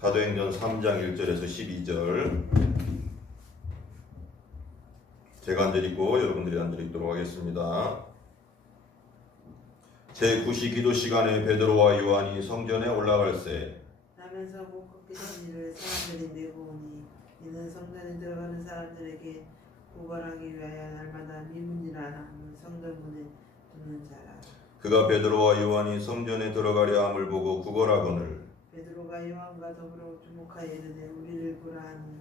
사도행전 3장 1절에서 12절 제가 앉아 있고 여러분들이 앉아 있도록 하겠습니다. 제9시 기도 시간에 베드로와 요한이 성전에 올라갈새 나면서 못 걷게 된 이를 사람들이 메고 오니 이는 성전에 들어가는 사람들에게 구걸하기 위하여 날마다 미문이라 하는 성전문에 두는 자라. 그가 베드로와 요한이 성전에 들어가려 함을 보고 구걸하거늘 베드로가 요한과 더불어 주목하여 이르되 우리를 보라 하니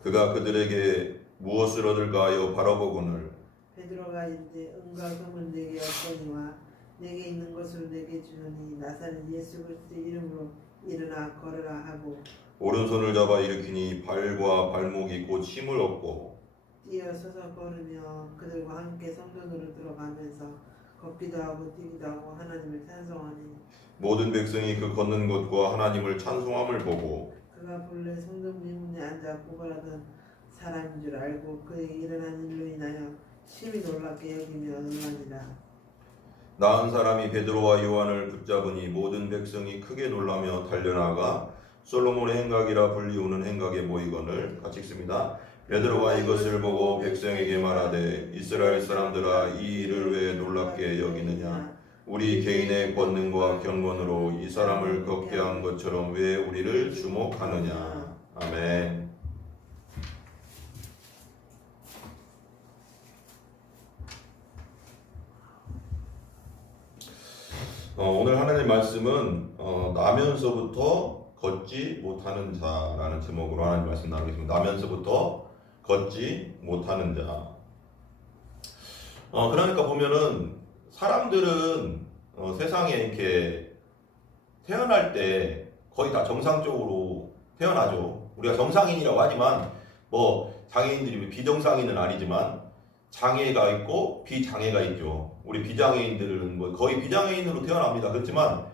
그가 그들에게 무엇을 얻을까 하여 바라보거늘 베드로가 이르되 은과 금은 내게 없거니와 내게 있는 것을 내게 주노니 나사렛 예수 그리스도 이름으로 일어나 걸으라 하고 오른손을 잡아 일으키니 발과 발목이 곧 힘을 얻고 뛰어서서 걸으며 그들과 함께 성전으로 들어가면서 걷기도 하고 뛰기도 하고 하나님을 찬송하니 모든 백성이 그 걷는 것과 하나님을 찬송함을 보고 그가 본래 성전 미문에 앉아 구걸하던 사람인 줄 알고 그에게 일어난 일로 인하여 심히 놀랍게 여기며 응하니라. 나은 사람이 베드로와 요한을 붙잡으니 모든 백성이 크게 놀라며 달려나가 솔로몬의 행각이라 불리우는 행각에 모이거늘. 같이 읽습니다. 베드로가 이것을 보고 백성에게 말하되 이스라엘 사람들아 이 일을 왜 놀랍게 여기느냐 우리 개인의 권능과 경건으로 이 사람을 걷게 한 것처럼 왜 우리를 주목하느냐. 아멘. 오늘 하나님 말씀은 나면서부터 걷지 못하는 자라는 제목으로 하나님 말씀 나누겠습니다. 나면서부터 걷지 못하는 자. 그러니까 보면은 사람들은 세상에 이렇게 태어날 때 거의 다 정상적으로 태어나죠. 우리가 정상인이라고 하지만 뭐 장애인들이 비정상인은 아니지만 장애가 있고 비장애가 있죠. 우리 비장애인들은 뭐 거의 비장애인으로 태어납니다. 그렇지만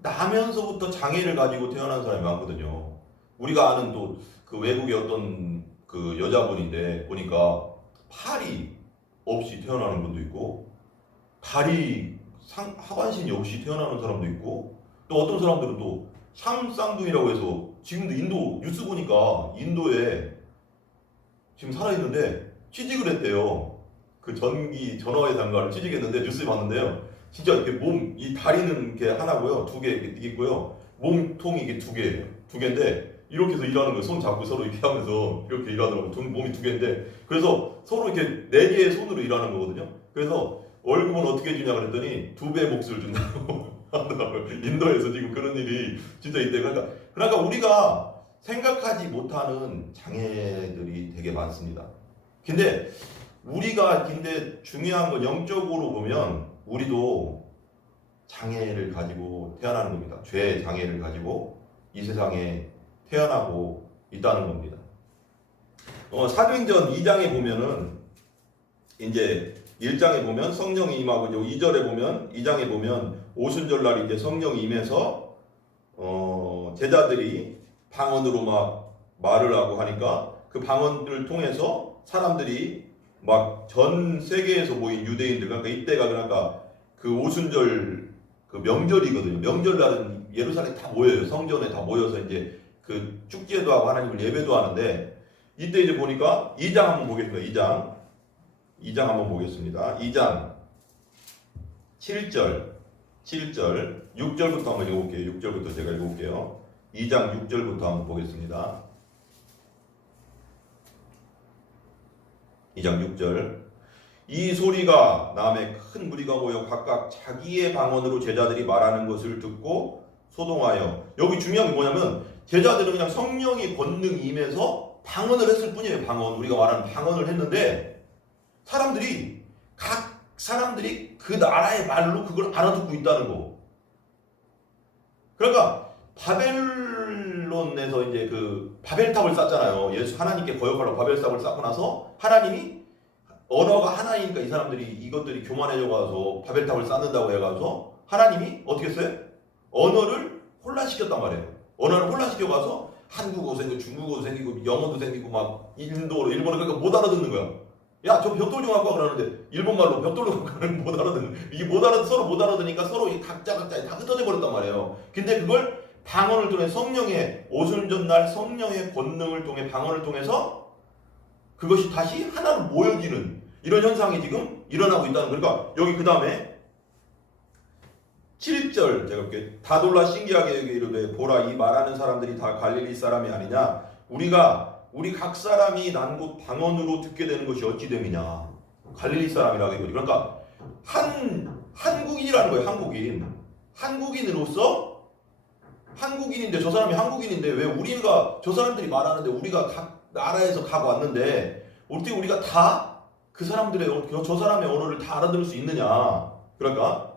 나면서부터 장애를 가지고 태어난 사람이 많거든요. 우리가 아는 또 그 외국의 어떤 그 여자분인데 보니까 팔이 없이 태어나는 분도 있고 다리 하반신이 없이 태어나는 사람도 있고 또 어떤 사람들은 또 샴쌍둥이라고 해서 지금도 인도 뉴스 보니까 인도에 지금 살아있는데 취직을 했대요. 그 전화회사인가를 취직했는데 뉴스에 봤는데요. 진짜 이렇게 이 다리는 이렇게 하나고요. 두 개 이렇게 있고요. 몸통이 이게 두 개인데 이렇게 해서 일하는 거예요. 손 잡고 서로 이렇게 하면서 이렇게 일하더라고요. 몸이 두 개인데 그래서 서로 이렇게 네 개의 손으로 일하는 거거든요. 그래서 월급은 어떻게 주냐 그랬더니 2배 몫을 준다고 하더라고요. 인도에서 지금 그런 일이 진짜 있대요. 그러니까 우리가 생각하지 못하는 장애들이 되게 많습니다. 근데 중요한 건 영적으로 보면 우리도 장애를 가지고 태어나는 겁니다. 죄의 장애를 가지고 이 세상에 태어나고 있다는 겁니다. 사도행전 2장에 보면은 이제 1장에 보면 성령이 임하고 2장에 보면 오순절날 이제 성령이 임해서 제자들이 방언으로 막 말을 하고 하니까 그 방언들을 통해서 사람들이 막 전 세계에서 모인 유대인들 그러니까 이때가 그러니까 그 오순절 그 명절이거든요. 명절날은 예루살렘 다 모여요. 성전에 다 모여서 이제 그 축제도 하고 하나님을 예배도 하는데 이때 이제 보니까 2장 한번 보겠습니다. 2장 한번 보겠습니다. 2장 7절 6절부터 한번 읽어볼게요. 6절부터 제가 읽어볼게요. 2장 6절부터 한번 보겠습니다. 2장 6절 이 소리가 남에 큰 무리가 모여 각각 자기의 방언으로 제자들이 말하는 것을 듣고 소동하여 여기 중요한 게 뭐냐면 제자들은 그냥 성령의 권능이 임해서 방언을 했을 뿐이에요. 우리가 말하는 방언을 했는데 각 사람들이 그 나라의 말로 그걸 알아듣고 있다는 거. 그러니까 바벨론에서 이제 그 바벨탑을 쌓잖아요. 하나님께 거역하려고 바벨탑을 쌓고 나서 하나님이 언어가 하나이니까 이 사람들이 이것들이 교만해져 가서 바벨탑을 쌓는다고 해가지고 하나님이 어떻게 했어요? 언어를 혼란시켰단 말이에요. 언어를 혼란시켜 가서 한국어 생기고 중국어도 생기고 영어도 생기고 막 일본어 그러니까 못 알아듣는 거야. 야, 저 벽돌 좀 갖고 와 그러는데 일본말로 벽돌로 갖고 와는 못 알아듣는. 이게 서로 못 알아듣으니까 서로 각자 다 흩어져 버렸단 말이에요. 근데 그걸 방언을 통해 성령의 오순절날 성령의 권능을 통해 방언을 통해서 그것이 다시 하나로 모여지는 이런 현상이 지금 일어나고 있다는 거예요. 그러니까 여기 그 다음에 7절 제가 볼게요. 다 놀라 신기하게 여기 이르되 보라 이 말하는 사람들이 다 갈릴리 사람이 아니냐 우리 각 사람이 난 곳 방언으로 듣게 되는 것이 어찌 됨이냐 갈릴리 사람이라고 이거죠. 그러니까 한국인이라는 거예요. 한국인으로서 한국인인데 저 사람이 한국인인데 왜 우리가 저 사람들이 말하는데 우리가 각 나라에서 각 왔는데 어떻게 우리가 다 그 사람들의 저 사람의 언어를 다 알아들을 수 있느냐. 그러니까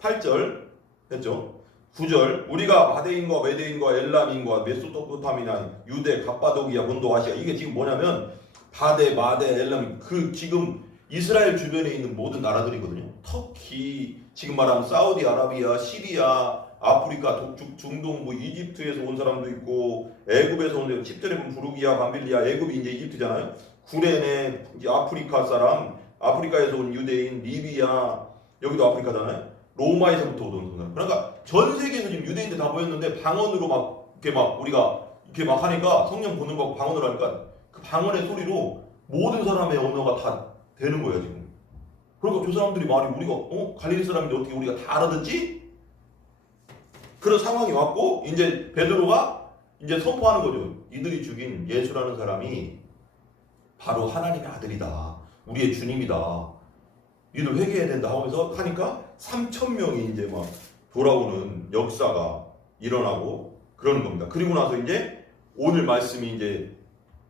8절 됐죠. 9절 우리가 바데인과 메데인과 엘람인과 메소포타미나 유대 갑바도기아 본도 아시아 이게 지금 뭐냐면 바데 마데 엘람 그 지금 이스라엘 주변에 있는 모든 나라들이거든요. 터키 지금 말하면 사우디아라비아 시리아 아프리카 중동 뭐 이집트에서 온 사람도 있고 애굽에서 온 사람 10절에 보면 부르기아 밤빌리아 애굽이 이제 이집트잖아요. 구레네 이제 아프리카 사람 아프리카에서 온 유대인 리비아 여기도 아프리카잖아요. 로마에서부터 오던 사람. 그러니까 전 세계에서 지금 유대인들 다 모였는데 방언으로 막 이렇게 막 우리가 이렇게 막 하니까 성령 보는 거 방언으로 하니까 그 방언의 소리로 모든 사람의 언어가 다 되는 거예요 지금. 그러니까 저 사람들이 말이 우리가 갈릴리 사람인데 어떻게 우리가 다 알아듣지? 그런 상황이 왔고 이제 베드로가 이제 선포하는 거죠. 이들이 죽인 예수라는 사람이 바로 하나님의 아들이다. 우리의 주님이다. 이들 회개해야 된다 하면서 하니까 3,000명이 이제 막 돌아오는 역사가 일어나고 그러는 겁니다. 그리고 나서 이제 오늘 말씀이 이제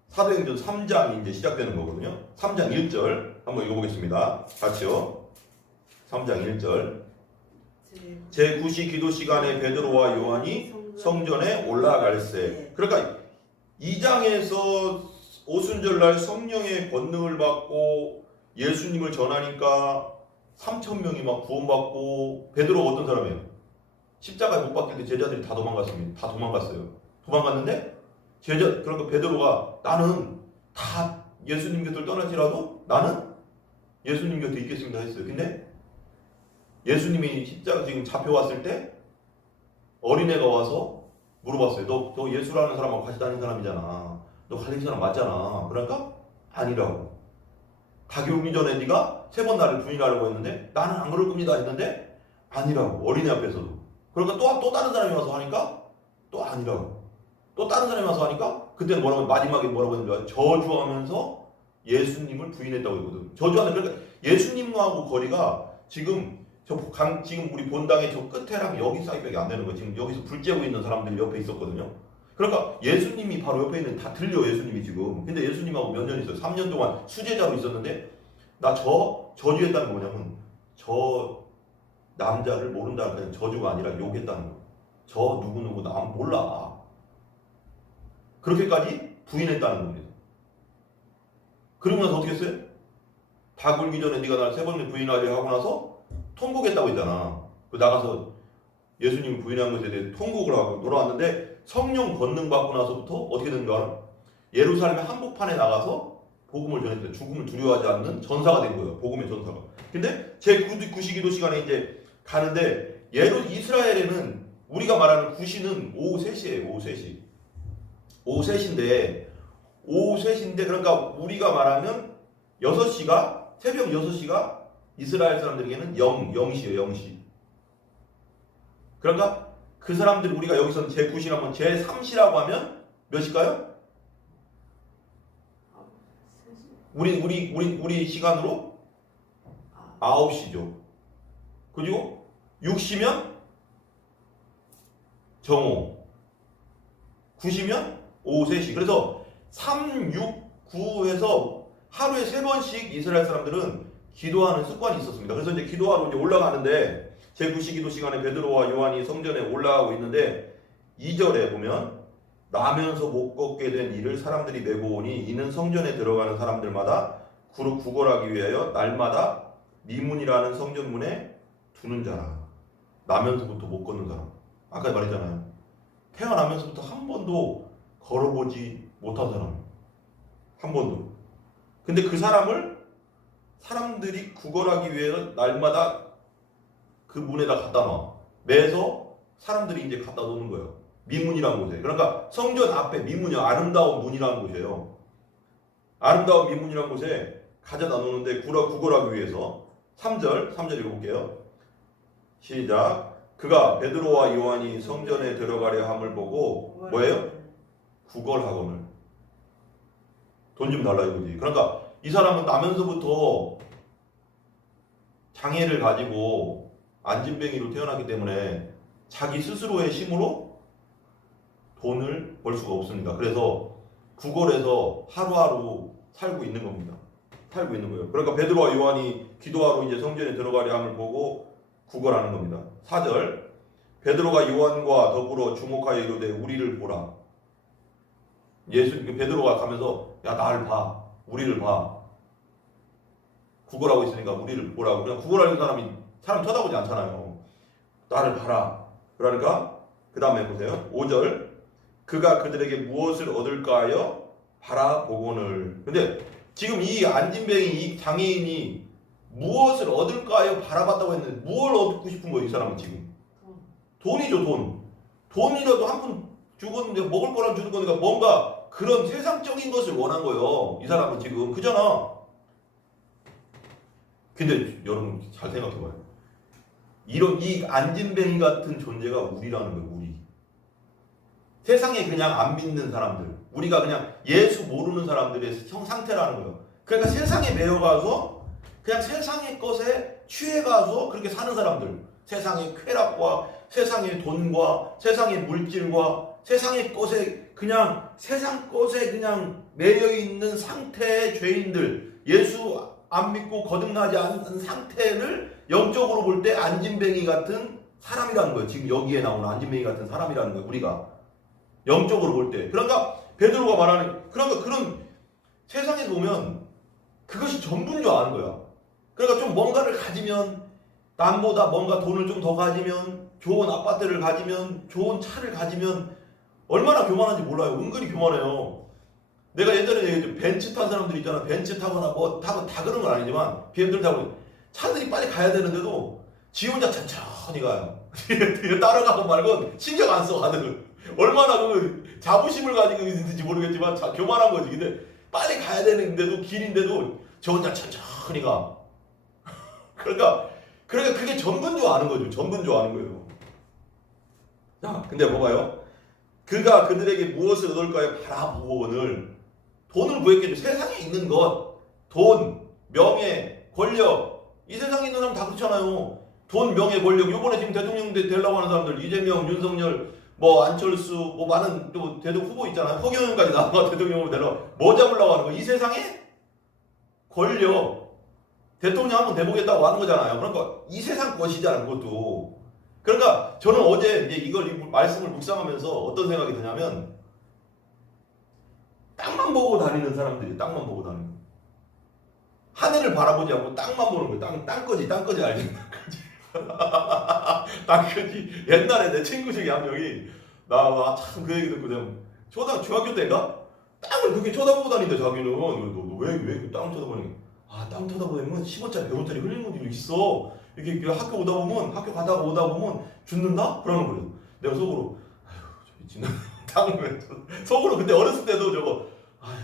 사도행전 3장이 이제 시작되는 거거든요. 3장 1절 한번 읽어보겠습니다. 같이요. 3장 1절 제9시 기도 시간에 베드로와 요한이 성전에 올라갈세. 그러니까 2장에서 오순절날 성령의 권능을 받고 예수님을 전하니까 3,000명이 막 구원받고 베드로가 어떤 사람이에요? 십자가에 못 박힐 때 제자들이 다 도망갔습니다. 다 도망갔어요. 도망갔는데 그러니까 베드로가 나는 다 예수님 곁을 떠날지라도 나는 예수님 곁에 있겠습니다 했어요. 근데 예수님이 십자가 지금 잡혀왔을 때 어린애가 와서 물어봤어요. 너 예수라는 사람하고 같이 다니는 사람이잖아. 너 갈릴리 사람 맞잖아. 그러니까 아니라고. 닭이 오기 전에 네가 3번 나를 부인하려고 했는데 나는 안 그럴 겁니다 했는데 아니라고. 어린애 앞에서도. 그러니까 또 다른 사람이 와서 하니까 또 아니라고. 또 다른 사람이 와서 하니까 그때는 마지막에 뭐라고 했는지 저주하면서 예수님을 부인했다고 했거든. 저주하는 그러니까 예수님하고 거리가 지금 우리 본당의 저 끝에랑 여기 사이밖에 안 되는 거예요. 지금 여기서 불 쬐고 있는 사람들 옆에 있었거든요. 그러니까 예수님이 바로 옆에 있는 다 들려 예수님이 지금. 근데 예수님하고 몇 년 있어요? 3년 동안 수제자로 있었는데 나 저주했다는 거 뭐냐면 저 남자를 모른다는 그냥 저주가 아니라 욕했다는 거. 저 누구 나 몰라. 그렇게까지 부인했다는 겁니다. 그러고 나서 어떻게 했어요? 다 굴기 전에 네가 날 3번 부인하려 하고 나서 통곡했다고 했잖아. 나가서 예수님 부인한 것에 대해 통곡을 하고 돌아왔는데 성령 권능 받고 나서부터 어떻게 된 줄 알아? 예루살렘의 한복판에 나가서 복음을 전했대. 죽음을 두려워하지 않는 전사가 된 거예요. 복음의 전사가. 근데 제9시 기도 시간에 이제 가는데 이스라엘에는 우리가 말하는 9시는 오후 3시예요. 오후 3시인데 그러니까 우리가 말하면 6시가 새벽 6시가 이스라엘 사람들에게는 0시예요. 0시. 그러니까 그 사람들이 우리가 여기서는 제9시라고 하면 제3시라고 하면 몇 시일까요? 우리 시간으로 9시죠. 그리고 6시면 정오, 9시면 오후 3시. 그래서 3, 6, 9에서 하루에 3번씩 이스라엘 사람들은 기도하는 습관이 있었습니다. 그래서 이제 기도하러 이제 올라가는데 제9시 기도 시간에 베드로와 요한이 성전에 올라가고 있는데 2절에 보면 나면서 못 걷게 된 이를 사람들이 메고 오니 이는 성전에 들어가는 사람들마다 구걸하기 위하여 날마다 미문이라는 성전문에 두는 자라. 나면서부터 못 걷는 사람. 아까 말했잖아요. 태어나면서부터 한 번도 걸어보지 못한 사람. 한 번도. 근데 그 사람을 사람들이 구걸하기 위해서 날마다 그 문에다 갖다 놔. 매서 사람들이 이제 갖다 놓는 거예요. 미문이라는 곳에. 그러니까 성전 앞에 미문이 아름다운 문이라는 곳이에요. 아름다운 미문이라는 곳에 가져다 놓는데 구걸하기 위해서 3절 읽어볼게요. 시작. 그가 베드로와 요한이 성전에 들어가려 함을 보고 뭐예요? 구걸하거늘. 돈 좀 달라 이거지. 그러니까 이 사람은 나면서부터 장애를 가지고 안진뱅이로 태어났기 때문에 자기 스스로의 힘으로 돈을 벌 수가 없습니다. 그래서 구걸해서 하루하루 살고 있는 겁니다. 살고 있는 거예요. 그러니까 베드로와 요한이 기도하러 이제 성전에 들어가려 함을 보고 구걸하는 겁니다. 4절. 베드로가 요한과 더불어 주목하여 이르되 우리를 보라. 베드로가 가면서 야 나를 봐. 우리를 봐. 구걸하고 있으니까 우리를 보라고. 그냥 구걸하는 사람 쳐다보지 않잖아요. 나를 봐라. 그러니까 그 다음에 보세요. 5절. 그가 그들에게 무엇을 얻을까 하여 바라보거늘. 근데 지금 이 안진뱅이 이 장애인이 무엇을 얻을까 하여 바라봤다고 했는데 뭘 얻고 싶은 거예요 이 사람은 지금? 돈이죠 돈. 돈이라도 한 푼 주고 먹을 거랑 주는 거니까 뭔가 그런 세상적인 것을 원한 거예요 이 사람은 지금. 그잖아. 근데 여러분 잘 생각해봐요. 이 안진뱅이 같은 존재가 우리라는 거예요. 우리. 세상에 그냥 안 믿는 사람들, 우리가 그냥 예수 모르는 사람들의 상태라는 거예요. 그러니까 세상에 매여가서 그냥 세상의 것에 취해가서 그렇게 사는 사람들, 세상의 쾌락과 세상의 돈과 세상의 물질과 세상의 것에 그냥 세상 것에 그냥 매여 있는 상태의 죄인들, 예수 안 믿고 거듭나지 않은 상태를 영적으로 볼 때 안진뱅이 같은 사람이라는 거예요. 지금 여기에 나오는 안진뱅이 같은 사람이라는 거예요. 우리가 영적으로 볼 때. 그러니까 베드로가 말하는 그런 세상에 보면 그것이 전부인 줄 아는 거야. 그러니까 좀 뭔가를 가지면 남보다 뭔가 돈을 좀 더 가지면 좋은 아파트를 가지면 좋은 차를 가지면 얼마나 교만한지 몰라요. 은근히 교만해요. 내가 예전에 얘기했죠. 벤츠 탄 사람들 있잖아. 벤츠 타거나 뭐 타고 다 그런 건 아니지만 BMW 타고 차들이 빨리 가야 되는데도 지 혼자 천천히 가요. 뒤에 따라가고 말건 신경 안 써. 다들 얼마나 그 자부심을 가지고 있는지 모르겠지만 교만한 거지. 근데 빨리 가야 되는데도 길인데도 저 혼자 천천히 가. 그러니까 그게 전부인 줄 아는 거죠. 전부인 줄 아는 거예요. 자, 근데 뭐가요? 그가 그들에게 무엇을 얻을까요? 바라보거늘. 돈을 구했겠죠. 세상에 있는 것, 돈, 명예, 권력. 이 세상에 있는 사람 다 그렇잖아요. 돈, 명예, 권력. 요번에 지금 대통령 되려고 하는 사람들, 이재명, 윤석열, 뭐 안철수, 뭐 많은 또 대통령 후보 있잖아요. 허경영까지 나와서 대통령으로 되려고 뭐 잡으려고 하는 거. 이 세상에 권력, 대통령 한번 돼보겠다고 하는 거잖아요. 그러니까 이 세상 것이잖아요. 그것도. 그러니까 저는 어제 이제 이 말씀을 묵상하면서 어떤 생각이 드냐면 땅만 보고 다니는 사람들이 땅만 보고 다니는 거예요. 하늘을 바라보지 않고 땅만 보는 거예요. 땅거지 알지? 땅거지. 옛날에 내 친구 중에 한 명이 나 참 그 얘기 듣고 내가 중학교 때인가? 땅을 그렇게 쳐다보고 다닌다 자기는. 너왜 땅을 쳐다보니? 땅 쳐다보면 10원짜리 100원짜리 흘리는 분들이 있어. 이렇게 학교 가다가 오다 보면 죽는다? 그러는 거예요. 내가 속으로 아휴 저 미친놈 땅을 왜 속으로. 근데 어렸을 때도 저거 아휴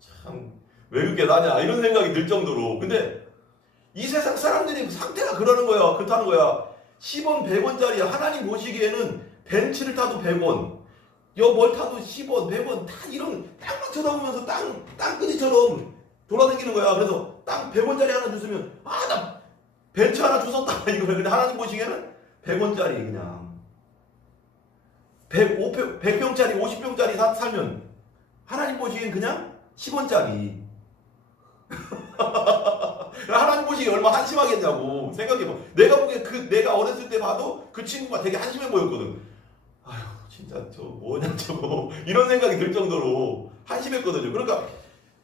참 왜 그렇게 나냐 이런 생각이 들 정도로. 근데 이 세상 사람들이 상태가 그러는 거야. 그렇다는 거야. 10원 100원짜리 하나님 보시기에는 벤츠를 타도 100원, 뭘 타도 10원 100원 다 이런 땅만 쳐다보면서 땅끄지처럼 돌아다니는 거야. 그래서 땅 100원짜리 하나 주시면 나 벤츠 하나 주웠다 이거. 근데 하나님 보시기에는 100원짜리 그냥 100평짜리 50평짜리 살면 하나님 보시기엔 그냥 10원짜리. 하나님 보시기에 얼마나 한심하겠냐고 생각해봐. 내가 보기에 내가 어렸을 때 봐도 그 친구가 되게 한심해 보였거든. 아휴 진짜 저 뭐냐 저거 이런 생각이 들 정도로 한심했거든요. 그러니까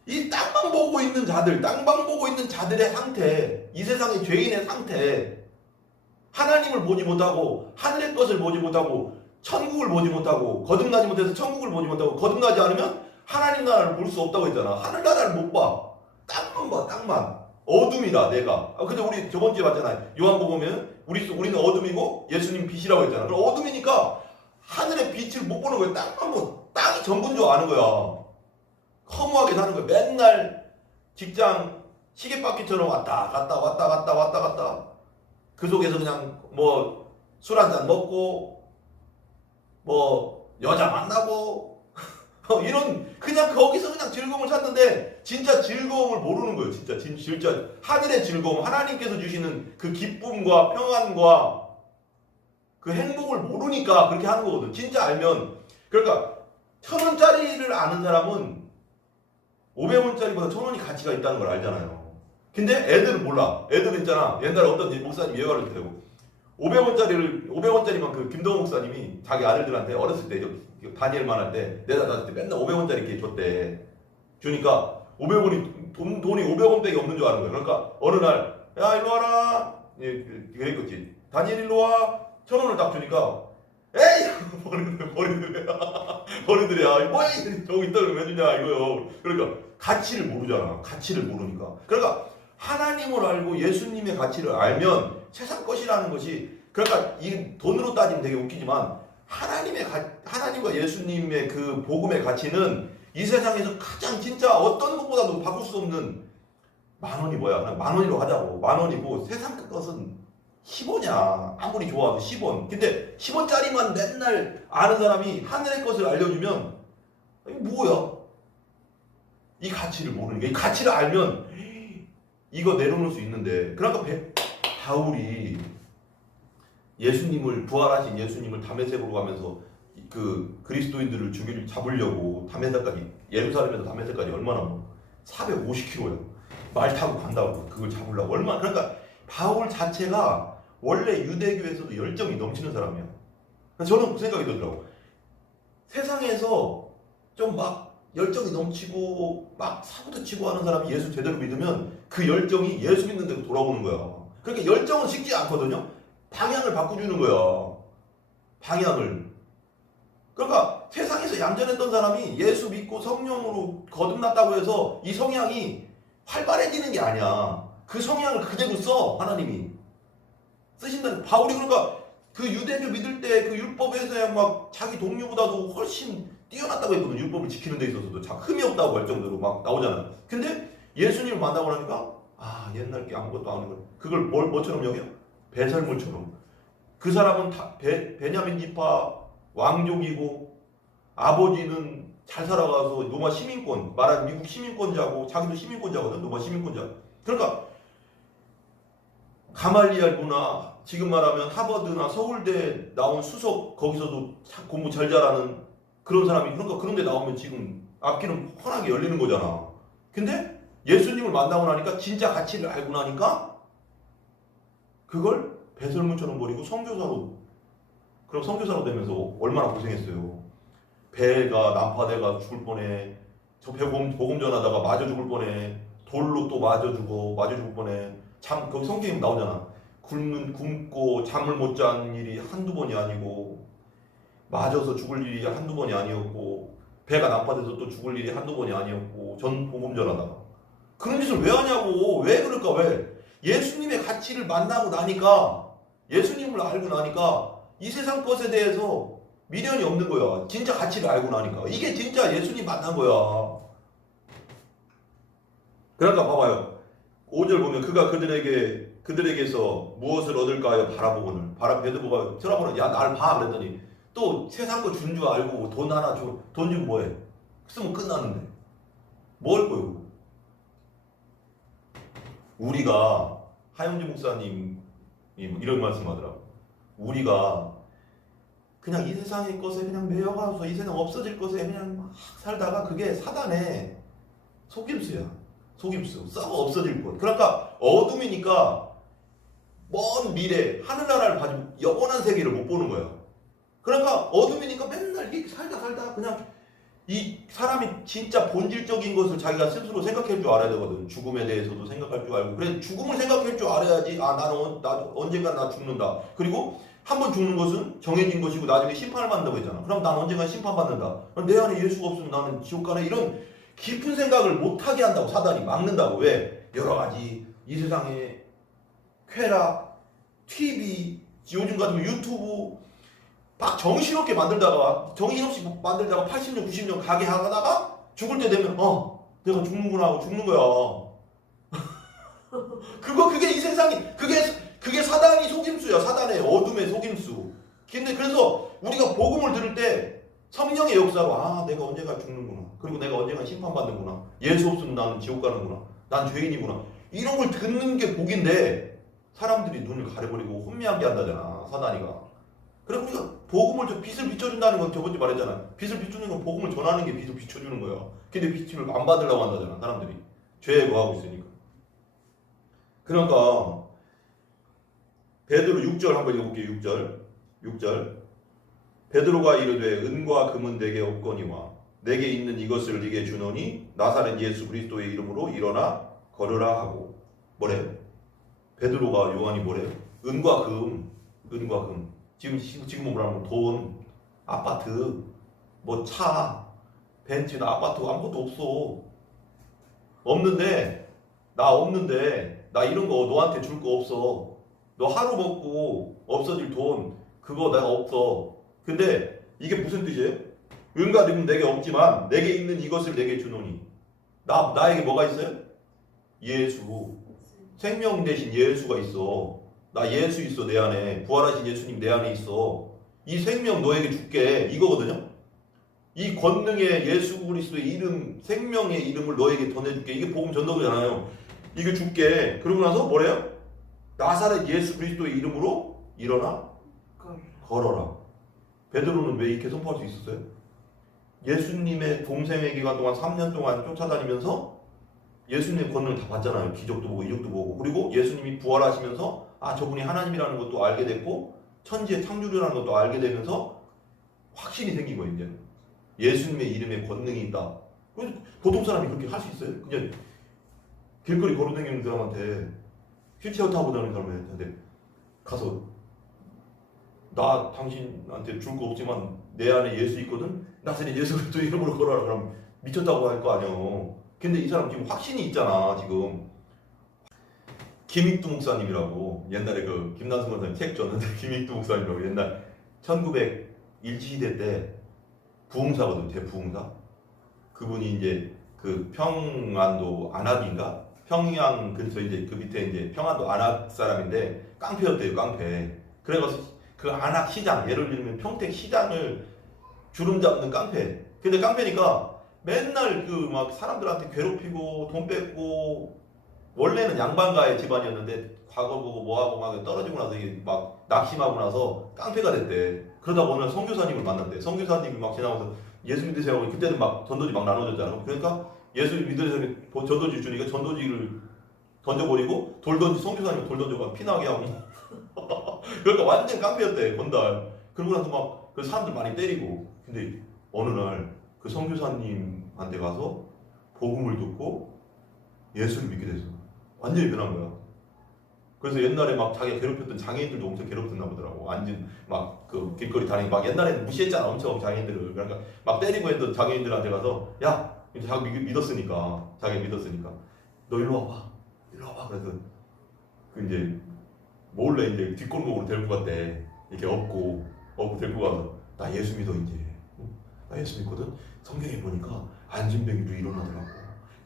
이 땅만 보고 있는 자들의 상태, 이 세상의 죄인의 상태, 하나님을 보지 못하고 하늘의 것을 보지 못하고 천국을 보지 못하고 거듭나지 못해서 천국을 보지 못하고 거듭나지 않으면 하나님 나라를 볼 수 없다고 했잖아. 하늘 나라를 못 봐. 땅만 봐. 땅만. 어둠이다 내가. 근데 우리 저번 주에 봤잖아요. 요한복음에는 우리는 어둠이고 예수님 빛이라고 했잖아. 그럼 어둠이니까 하늘의 빛을 못 보는 거야. 땅이 전부인 줄 아는 거야. 허무하게 사는 거야. 맨날 직장 시계바퀴처럼 왔다 갔다. 그 속에서 그냥 뭐 술 한잔 먹고 뭐 여자 만나고 이런 그냥 거기서 그냥 즐거움을 찾는데 진짜 즐거움을 모르는 거예요. 진짜 하늘의 즐거움, 하나님께서 주시는 그 기쁨과 평안과 그 행복을 모르니까 그렇게 하는 거거든. 진짜 알면. 그러니까 1,000원짜리를 아는 사람은 500원짜리보다 1,000원이 가치가 있다는 걸 알잖아요. 근데 애들은 몰라. 애들은 있잖아. 옛날에 어떤 목사님 예화를 듣더라고. 500원짜리만 그 김동호 목사님이 자기 아들들한테 어렸을 때 다니엘만 할 때 내다 놨을 때 맨날 500원짜리 이렇게 줬대. 주니까 500원이 돈이 500원밖에 없는 줄 아는 거야. 그러니까 어느 날 야 일로 와라. 그랬겠지. 다니엘 일로 와. 1,000원을 딱 주니까 에이 버리들이야 뭐야 저기 있다 그러면 해주냐 이거요. 그러니까 가치를 모르잖아. 가치를 모르니까. 그러니까 하나님을 알고 예수님의 가치를 알면 세상 것이라는 것이 그러니까 이 돈으로 따지면 되게 웃기지만 하나님과 예수님의 그 복음의 가치는 이 세상에서 가장 진짜 어떤 것보다도 바꿀 수 없는 10,000원이 뭐야? 그냥 10,000원으로 하자고. 10,000원이고 세상 것은 10원이야. 아무리 좋아도 10원. 근데 10원짜리만 맨날 아는 사람이 하늘의 것을 알려주면 이게 뭐야? 이 가치를 모르니까. 이 가치를 알면 이거 내려놓을 수 있는데. 그러니까 바울이 부활하신 예수님을 다메섹으로 가면서 그 그리스도인들을 잡으려고 예루살렘에서 다메섹까지 얼마나 450km야. 말 타고 간다고 그걸 잡으려고 얼마나. 그러니까 바울 자체가 원래 유대교에서도 열정이 넘치는 사람이야. 저는 그 생각이 들더라고. 세상에서 좀 막 열정이 넘치고 막 사고도 치고 하는 사람이 예수 제대로 믿으면 그 열정이 예수 믿는 대로 돌아오는 거야. 그러니까 열정은 식지 않거든요. 방향을 바꿔주는 거야. 방향을. 그러니까 세상에서 얌전했던 사람이 예수 믿고 성령으로 거듭났다고 해서 이 성향이 활발해지는 게 아니야. 그 성향을 그대로 써. 하나님이 쓰신다는. 바울이 그러니까 그 유대교 믿을 때 그 율법에서야 막 자기 동료보다도 훨씬 뛰어났다고 했거든. 율법을 지키는 데 있어서도 흠이 없다고 할 정도로 막 나오잖아. 근데 예수님을 만나고 나니까 옛날 게 아무것도 아닌 거. 그걸 뭐처럼 여겨? 배설물처럼. 그 사람은 다 베냐민 지파 왕족이고 아버지는 잘 살아가서 로마 시민권, 말하는 미국 시민권자고 자기도 시민권자거든. 로마 시민권자. 그러니까 가말리알 문화, 지금 말하면 하버드나 서울대 나온 수석, 거기서도 공부 잘 잘하는 그런 사람이, 그러니까 그런 데 나오면 지금 앞길은 훤하게 열리는 거잖아. 근데 예수님을 만나고 나니까 진짜 가치를 알고 나니까 그걸 배설물처럼 버리고 그럼 선교사로 되면서 얼마나 고생했어요. 배가 난파돼가 죽을 뻔해. 저 복음 전하다가 맞아 죽을 뻔해. 돌로 또 맞아 죽을 뻔해. 거기 성경에 나오잖아. 굶고 잠을 못 잔 일이 한두 번이 아니고, 맞아서 죽을 일이 한두 번이 아니었고, 배가 난파돼서 또 죽을 일이 한두 번이 아니었고, 복음 전하다가. 그런 짓을 왜 하냐고. 왜 그럴까. 왜? 예수님의 가치를 만나고 나니까, 예수님을 알고 나니까 이 세상 것에 대해서 미련이 없는 거야. 진짜 가치를 알고 나니까. 이게 진짜 예수님 만난 거야. 그러니까 봐봐요. 5절 보면 그가 그들에게서 무엇을 얻을까 하여 바라보거늘. 베드로가 쳐다보는, 야 날 봐 그랬더니 또 세상 거 준 줄 알고 돈 하나 줘. 돈 주면 뭐해? 쓰면 끝나는데. 뭐 할 거예요? 우리가 하영주 목사님이 이런 말씀하더라고. 우리가 그냥 이 세상의 것에 그냥 매여가서 이 세상 없어질 것에 그냥 막 살다가 그게 사단의 속임수야. 속임수. 썩어 없어질 것. 그러니까 어둠이니까 먼 미래 하늘나라를 가지고 영원한 세계를 못 보는 거야. 그러니까 어둠이니까 맨날 이렇게 살다 그냥 이 사람이 진짜 본질적인 것을 자기가 스스로 생각할 줄 알아야 되거든. 죽음에 대해서도 생각할 줄 알고. 그래, 죽음을 생각할 줄 알아야지. 나는 언젠가 나 죽는다. 그리고 한 번 죽는 것은 정해진 것이고 나중에 심판을 받는다고 했잖아. 그럼 난 언젠가 심판받는다. 그럼 내 안에 예수가 없으면 나는 지옥 가네. 이런 깊은 생각을 못하게 한다고 사단이 막는다고. 왜? 여러 가지 이 세상에 쾌락, TV, 요즘 같으면 유튜브, 막 정신없게 만들다가 80년 90년 가게 하다가 죽을 때 되면 내가 죽는구나 하고 죽는 거야. 그게 이 세상이 그게 사단이 속임수야. 사단의 어둠의 속임수. 근데 그래서 우리가 복음을 들을 때 성령의 역사로 내가 언젠가 죽는구나. 그리고 내가 언젠가 심판받는구나. 예수 없으면 나는 지옥 가는구나. 난 죄인이구나. 이런 걸 듣는 게 복인데 사람들이 눈을 가려버리고 혼미하게 한다잖아. 사단이가. 그래서 우리가 복음을 빛을 비춰준다는 건 저번주에 말했잖아. 빛을 비추는 건 복음을 전하는 게 빛을 비춰주는 거야. 근데 빛을 안 받으려고 한다잖아. 사람들이. 죄에 거하고 있으니까. 그러니까 베드로 6절 한번 읽어볼게요. 6절 베드로가 이르되 은과 금은 내게 없거니와 내게 있는 이것을 네게 주노니 나사렛 예수 그리스도의 이름으로 일어나 걸으라 하고. 뭐래요? 베드로가 요한이 뭐래요? 은과 금. 지금 뭐라면 돈, 아파트, 뭐 차, 벤츠나 아파트 아무것도 없어. 없는데 나 이런 거 너한테 줄 거 없어. 너 하루 먹고 없어질 돈 그거 내가 없어. 근데 이게 무슨 뜻이에요? 은과 금은 내게 없지만 내게 있는 이것을 내게 주노니. 나에게 뭐가 있어요? 예수. 생명 대신 예수가 있어. 나 예수 있어. 내 안에 부활하신 예수님 내 안에 있어. 이 생명 너에게 줄게. 이거거든요. 이 권능의 예수 그리스도의 이름, 생명의 이름을 너에게 전해줄게. 이게 복음 전도잖아요. 이거 줄게. 그러고 나서 뭐래요? 나사렛 예수 그리스도의 이름으로 일어나 걸어라. 베드로는 왜 이렇게 선포할 수 있었어요? 예수님의 동생의 기간 동안 3년 동안 쫓아다니면서 예수님의 권능을 다 봤잖아요. 기적도 보고 이적도 보고. 그리고 예수님이 부활하시면서 저분이 하나님이라는 것도 알게 됐고 천지의 창조주라는 것도 알게 되면서 확신이 생긴 거예요. 이제 예수님의 이름에 권능이 있다. 보통 사람이 그렇게 할 수 있어요? 그냥 길거리 걸어다니는 사람한테 휠체어 타고 다니는 사람한테 가서 나 당신한테 줄 거 없지만 내 안에 예수 있거든? 나중에 예수 그리스도 이름으로 걸어라. 그럼 미쳤다고 할 거 아니에요. 근데 이 사람 지금 확신이 있잖아. 지금 김익두 목사님이라고 옛날에 그 김난수 목사님 책 줬는데 김익두 목사님이라고 옛날 1901 시대 때 부흥사거든. 대부흥사. 그분이 이제 그 평안도 안악인가? 평양 근처 이제 그 밑에 이제 평안도 안악 사람인데 깡패였대요. 깡패. 그래가지고 그 안악 시장, 예를 들면 평택 시장을 주름 잡는 깡패. 근데 깡패니까 맨날 그 막 사람들한테 괴롭히고 돈 뺏고. 원래는 양반가의 집안이었는데 과거 보고 뭐하고 막 떨어지고 나서 이게 막 낙심하고 나서 깡패가 됐대. 그러다 어느 날 선교사님을 만났대. 선교사님이 막 지나가면서 예수 믿으세요 하고 그때는 막 전도지 막 나눠줬잖아. 그러니까 예수 믿으세요 전도지 주니까 전도지를 던져버리고 선교사님이 돌 던져가 피나게 하고 그러니까 완전 깡패였대. 건달. 그러고 나서 막 그 사람들 많이 때리고. 근데 어느 날 그 선교사님한테 가서 복음을 듣고 예수를 믿게 됐어. 완전히 변한 거야. 그래서 옛날에 막 자기가 괴롭혔던 장애인들도 엄청 괴롭혔나 보더라고. 완전 막 그 길거리 다니고 막 옛날에는 무시했잖아. 엄청 장애인들을. 그러니까 막 때리고 했던 장애인들한테 가서 야, 이제 자기 믿었으니까 너 일로 와봐. 그래서 그 이제 몰래 이제 뒷골목으로 데리고 갔대. 이렇게 업고 데리고 가서 나 예수 믿어 이제. 나 예수 믿거든. 성경에 보니까 안진뱅이도 일어나더라고.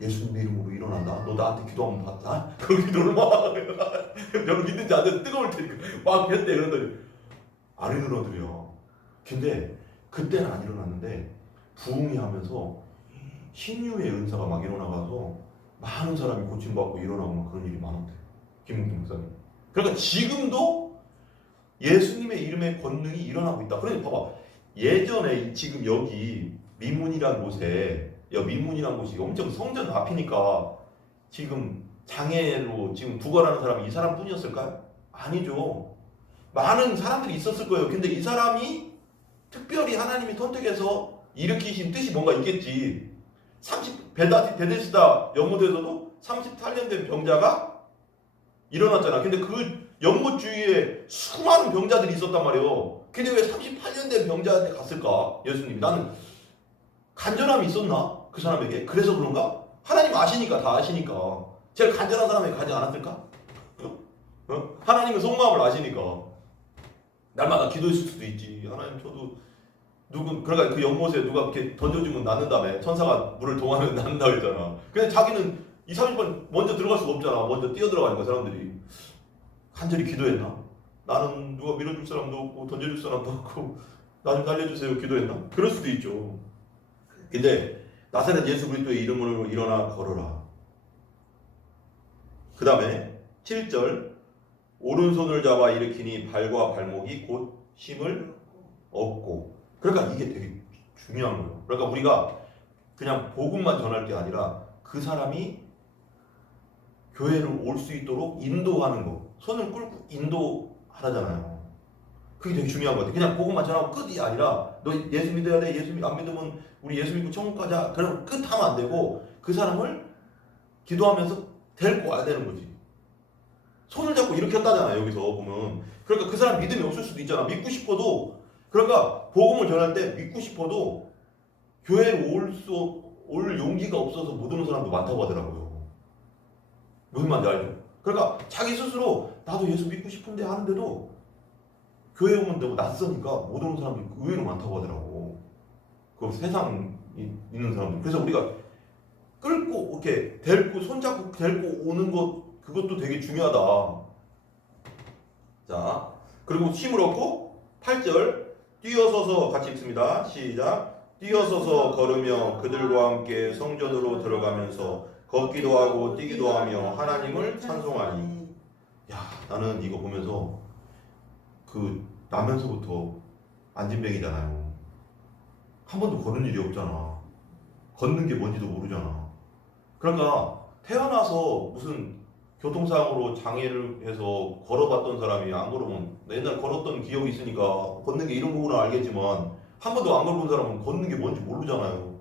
예수님 이름으로 일어난다. 너 나한테 기도하면 받다. 그 기도를 막 너는 믿는지 안 되는지 뜨거울 테니까 막 했대. 그러더니 안 일어나더래요. 근데 그때는 안 일어났는데 부흥이 하면서 신유의 은사가 막 일어나가서 많은 사람이 고침받고 일어나고 막 그런 일이 많았대. 김웅기 목사님. 그러니까 지금도 예수님의 이름의 권능이 일어나고 있다. 그러니까 봐봐. 예전에 지금 여기 미문이라는 곳에 민문이라는 곳이 엄청 성전 앞이니까 지금 장애로 지금 부활하는 사람이 이 사람뿐이었을까요? 아니죠. 많은 사람들이 있었을 거예요. 근데 이 사람이 특별히 하나님이 선택해서 일으키신 뜻이 뭔가 있겠지. 베데스다 연못에서도 38년 된 병자가 일어났잖아. 근데 그 연못 주위에 수많은 병자들이 있었단 말이에요. 근데 왜 38년 된 병자한테 갔을까? 예수님이. 나는 간절함이 있었나? 그 사람에게? 그래서 그런가? 하나님 아시니까, 다 아시니까. 제일 간절한 사람에게 가지 않았을까? 하나님은 속마음을 아시니까. 날마다 기도했을 수도 있지. 하나님 저도 그러니까 그 연못에 누가 이렇게 던져주면 낫는다며. 천사가 물을 동하면 낫는다 했잖아. 그냥 자기는 2, 30번 먼저 들어갈 수가 없잖아. 먼저 뛰어 들어가니까 사람들이. 간절히 기도했나? 나는 누가 밀어줄 사람도 없고 던져줄 사람도 없고 나 좀 살려주세요 기도했나? 그럴 수도 있죠. 근데 나사렛 예수 그리스도의 이름으로 일어나 걸어라. 그 다음에 7절 오른손을 잡아 일으키니 발과 발목이 곧 힘을 얻고. 그러니까 이게 되게 중요한 거예요. 그러니까 우리가 그냥 복음만 전할 게 아니라 그 사람이 교회를 올 수 있도록 인도하는 거. 손을 끌고 인도하라잖아요. 그게 되게 중요한 것 같아요. 그냥 복음만 전하고 끝이 아니라 너 예수 믿어야 돼. 예수 안 믿으면 우리 예수 믿고 천국 가자. 그럼 끝 하면 안 되고 그 사람을 기도하면서 데리고 와야 되는 거지. 손을 잡고 이렇게 했다잖아 여기서 보면. 그러니까 그 사람 믿음이 없을 수도 있잖아. 믿고 싶어도. 그러니까 복음을 전할 때 믿고 싶어도 교회에 올 용기가 없어서 못 오는 사람도 많다고 하더라고요. 무슨 말인지 알죠? 그러니까 자기 스스로 나도 예수 믿고 싶은데 하는데도 교회 오면 너무 낯서니까 못 오는 사람들이 의외로 많다고 하더라고. 그 세상에 있는 사람들. 그래서 우리가 끌고 이렇게 데리고 손잡고 데리고 오는 것 그것도 되게 중요하다. 자, 그리고 힘을 얻고 8절 뛰어서서 같이 읽습니다. 시작. 뛰어서서 걸으며 그들과 함께 성전으로 들어가면서 걷기도 하고 뛰기도 하며 하나님을 찬송하니. 야, 나는 이거 보면서 나면서부터 안진뱅이잖아요. 한 번도 걸은 일이 없잖아. 걷는 게 뭔지도 모르잖아. 그러니까 태어나서 무슨 교통사고로 장애를 해서 걸어봤던 사람이 안 걸으면 옛날 걸었던 기억이 있으니까 걷는 게 이런 거구나 알겠지만 한 번도 안 걸어본 사람은 걷는 게 뭔지 모르잖아요.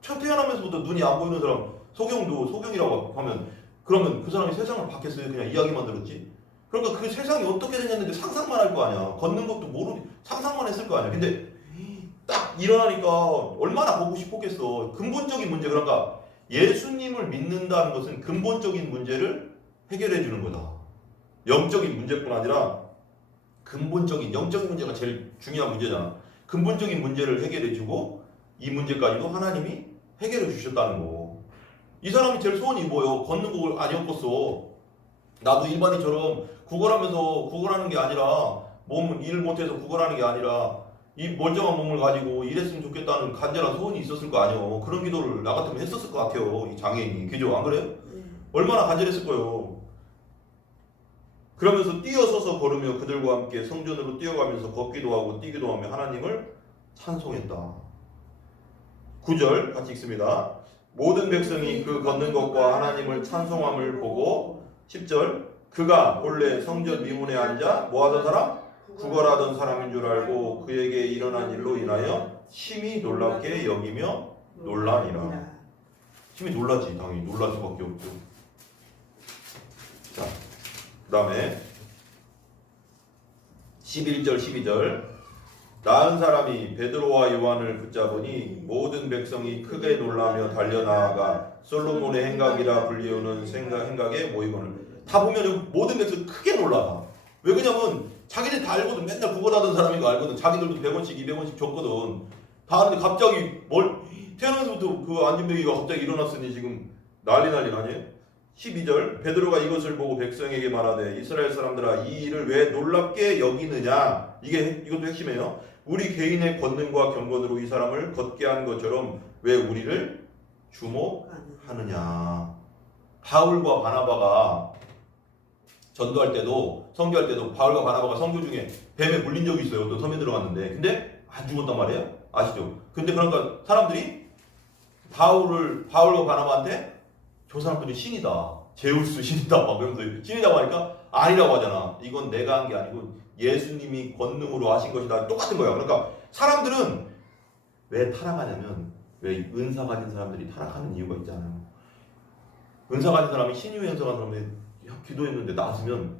첫 태어나면서부터 눈이 안 보이는 사람 소경이라고 하면 그러면 그 사람이 세상을 봤겠어요? 그냥 이야기만 들었지? 그러니까 그 세상이 어떻게 되냐는데 상상만 할 거 아니야. 걷는 것도 상상만 했을 거 아니야. 근데 딱 일어나니까 얼마나 보고 싶었겠어. 근본적인 문제. 그러니까 예수님을 믿는다는 것은 근본적인 문제를 해결해 주는 거다. 영적인 문제뿐 아니라 근본적인 영적인 문제가 제일 중요한 문제잖아. 근본적인 문제를 해결해 주고 이 문제까지도 하나님이 해결해 주셨다는 거. 이 사람이 제일 소원이 뭐예요? 걷는 걸 안 엮었어. 나도 일반인처럼 구걸하는 게 아니라 일을 못해서 구걸하는 게 아니라 이 멀쩡한 몸을 가지고 일했으면 좋겠다는 간절한 소원이 있었을 거 아니에요. 그런 기도를 나 같으면 했었을 것 같아요. 이 장애인이. 그죠? 안 그래요? 얼마나 간절했을 거예요. 그러면서 뛰어서서 걸으며 그들과 함께 성전으로 뛰어가면서 걷기도 하고 뛰기도 하며 하나님을 찬송했다. 9절 같이 읽습니다. 모든 백성이 그 걷는 것과 하나님을 찬송함을 보고 10절 그가 본래 성전 미문에 앉아 뭐하던 사람? 구걸하던 사람인 줄 알고 그에게 일어난 일로 인하여 심히 놀랍게 여기며 놀라니라. 심히 놀라지. 당연히 놀랄 수밖에 없죠. 자, 그 다음에 11절 12절 나은 사람이 베드로와 요한을 붙잡으니 모든 백성이 크게 놀라며 달려나아가 솔로몬의 행각이라 불리우는 행각에 모이거늘. 다 보면 모든 백성이 크게 놀라. 왜 그러냐면 자기들 다 알거든. 맨날 구걸하던 사람인 거 알거든. 자기들도 100원씩 200원씩 줬거든. 다 아는데 갑자기 태어나서부터 그 안진뱅이가 갑자기 일어났으니 지금 난리 나니? 12절 베드로가 이것을 보고 백성에게 말하되 이스라엘 사람들아 이 일을 왜 놀랍게 여기느냐. 이것도 핵심이에요. 우리 개인의 권능과 경건으로 이 사람을 걷게 한 것처럼 왜 우리를 주목하느냐. 바울과 바나바가 전도할 때도 선교할 때도 바울과 바나바가 선교 중에 뱀에 물린 적이 있어요. 어떤 섬에 들어갔는데 근데 안 죽었단 말이에요. 아시죠? 근데 그러니까 사람들이 바울과 바나바한테 저 사람들이 신이다. 제우스 신이다. 막 그러면서 신이라고 하니까 아니라고 하잖아. 이건 내가 한 게 아니고 예수님이 권능으로 하신 것이다. 똑같은 거야. 그러니까 사람들은 왜 타락하냐면 왜 은사 가진 사람들이 타락하는 이유가 있잖아요. 은사 가진 사람이 신유의 은사 가진 사람들이 기도했는데 나왔으면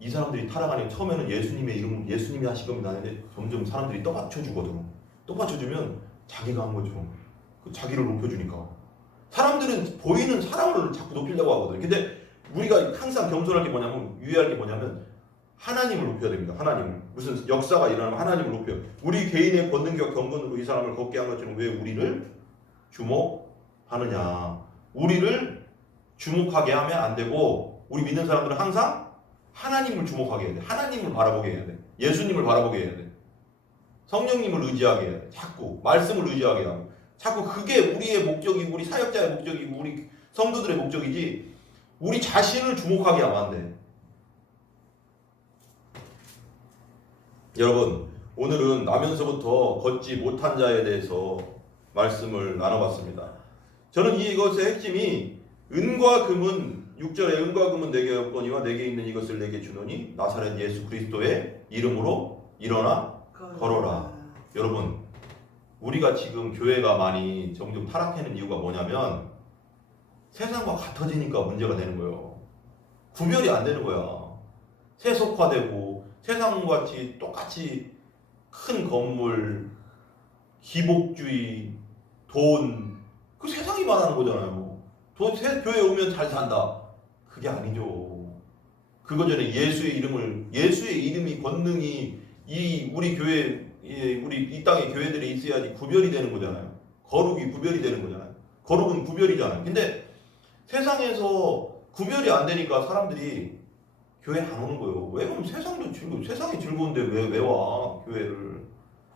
이 사람들이 타락하니 처음에는 예수님의 이름 예수님이 하실 겁니다 하는데 점점 사람들이 떠받쳐주거든. 떠받쳐주면 자기가 한 거죠. 자기를 높여주니까. 사람들은 보이는 사람을 자꾸 높이려고 하거든. 근데 우리가 항상 겸손할 게 뭐냐면 유의할 게 뭐냐면 하나님을 높여야 됩니다. 하나님을. 무슨 역사가 일어나면 하나님을 높여요. 우리 개인의 권능적 경건으로 이 사람을 걷게 한 것처럼 왜 우리를 주목하느냐. 우리를 주목하게 하면 안 되고 우리 믿는 사람들은 항상 하나님을 주목하게 해야 돼. 하나님을 바라보게 해야 돼. 예수님을 바라보게 해야 돼. 성령님을 의지하게 해야 돼. 자꾸 말씀을 의지하게 하고 자꾸 그게 우리의 목적이고 우리 사역자의 목적이고 우리 성도들의 목적이지 우리 자신을 주목하게 하면 안 돼. 여러분 오늘은 나면서부터 걷지 못한 자에 대해서 말씀을 나눠봤습니다. 저는 이것의 핵심이 은과 금은 6절에 은과 금은 내게 없거니와 내게 있는 이것을 내게 주노니 나사렛 예수 그리스도의 이름으로 일어나 걸어라. 여러분 우리가 지금 교회가 많이 점점 타락하는 이유가 뭐냐면 세상과 같아지니까 문제가 되는 거예요. 구별이 안 되는 거야. 세속화되고 세상같이 똑같이 큰 건물, 기복주의, 돈, 그 세상이 말하는 거잖아요. 교회 오면 잘 산다. 그게 아니죠. 그거 전에 예수의 이름이 권능이 우리 교회, 우리 이 땅의 교회들에 있어야지 구별이 되는 거잖아요. 거룩이 구별이 되는 거잖아요. 거룩은 구별이잖아요. 근데 세상에서 구별이 안 되니까 사람들이 교회 안 오는 거예요. 왜 그럼 세상도 즐거워. 세상이 즐거운데 왜 와? 교회를.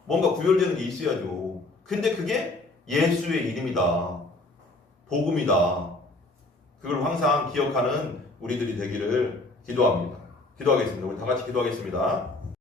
뭔가 구별되는 게 있어야죠. 근데 그게 예수의 이름이다. 복음이다. 그걸 항상 기억하는 우리들이 되기를 기도합니다. 기도하겠습니다. 우리 다 같이 기도하겠습니다.